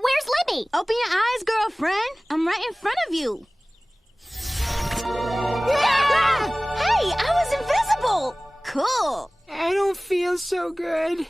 Where's Libby? Open your eyes, girlfriend. I'm right in front of you. Hey, I was invisible. Cool. I don't feel so good.